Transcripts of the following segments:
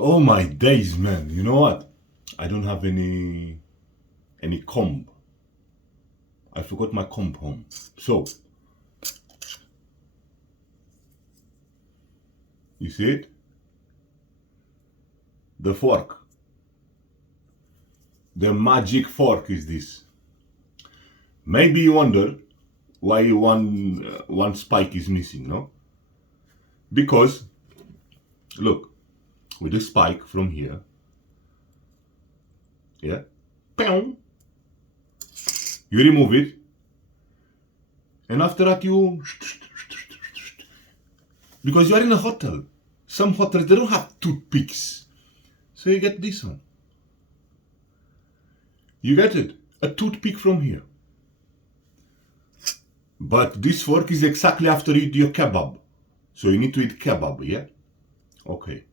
Oh my days, man. You know what? I don't have any comb. I forgot my comb home. So, you see it? The fork. The magic fork is this. Maybe you wonder why one spike is missing, no? Because, look, with the spike from here, yeah, you remove it, and after that because you are in a hotel. Some hotels, they don't have toothpicks. So you get this one. You get it? A toothpick from here. But this fork is exactly after you eat your kebab. So you need to eat kebab, yeah? Okay.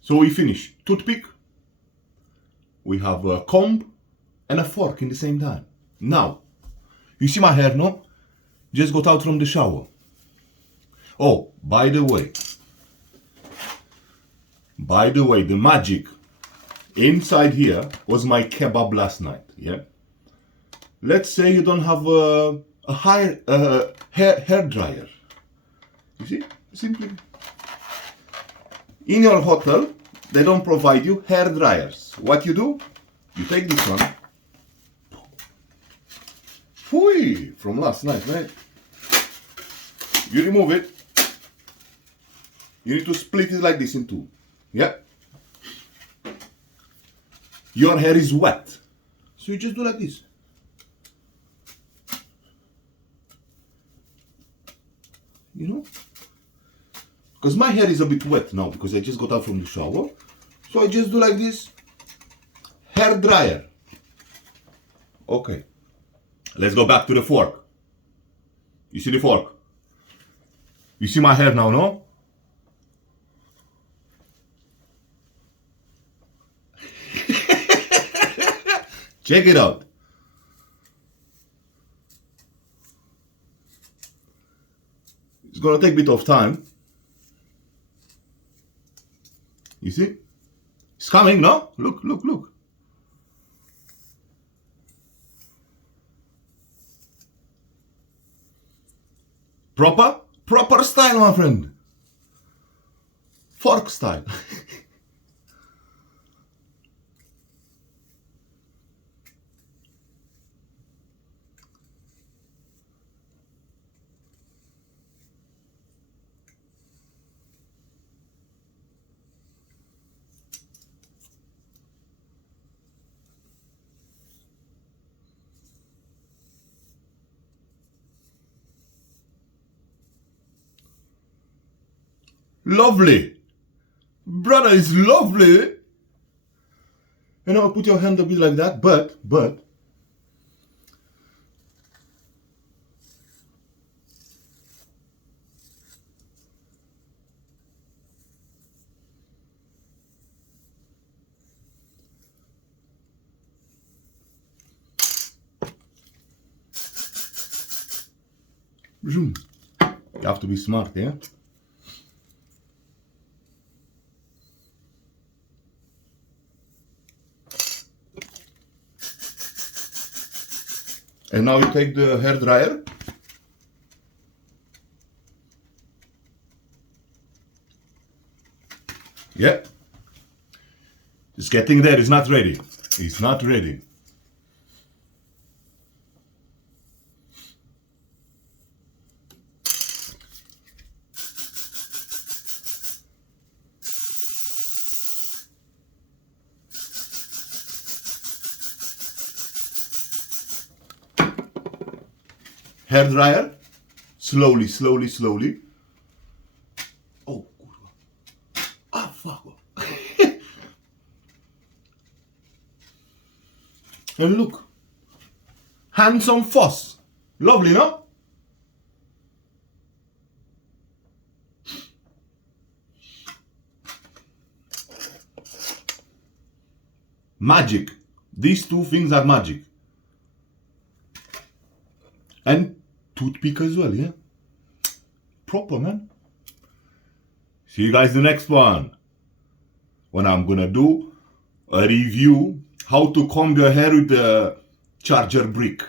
So we finish. Toothpick. We have a comb and a fork in the same time. Now, you see my hair, no? Just got out from the shower. Oh, by the way, the magic inside here was my kebab last night, yeah? Let's say you don't have a hair dryer. You see? Simply. In your hotel, they don't provide you hair dryers. What you do? You take this one. Whee! From last night, right? You remove it. You need to split it like this in two. Yeah? Your hair is wet. So you just do like this. You know? Because my hair is a bit wet now because I just got out from the shower. So I just do like this. Hair dryer. Okay. Let's go back to the fork. You see the fork? You see my hair now, no? Check it out. It's gonna take a bit of time. You see? It's coming, no? Look, look, look. Proper style, my friend. Fork style. Lovely. Brother, it's lovely. You know, put your hand a bit like that, but you have to be smart, yeah? And now you take the hair dryer. Yeah. It's getting there. It's not ready. It's not ready. Hair dryer. Slowly, slowly, slowly. Oh, kurwa. Ah, fuck. And look. Handsome Foss. Lovely, no? Magic. These two things are magic. And toothpick as well, yeah? Proper, man. See you guys in the next one. when I'm gonna do a review how to comb your hair with the charger brick.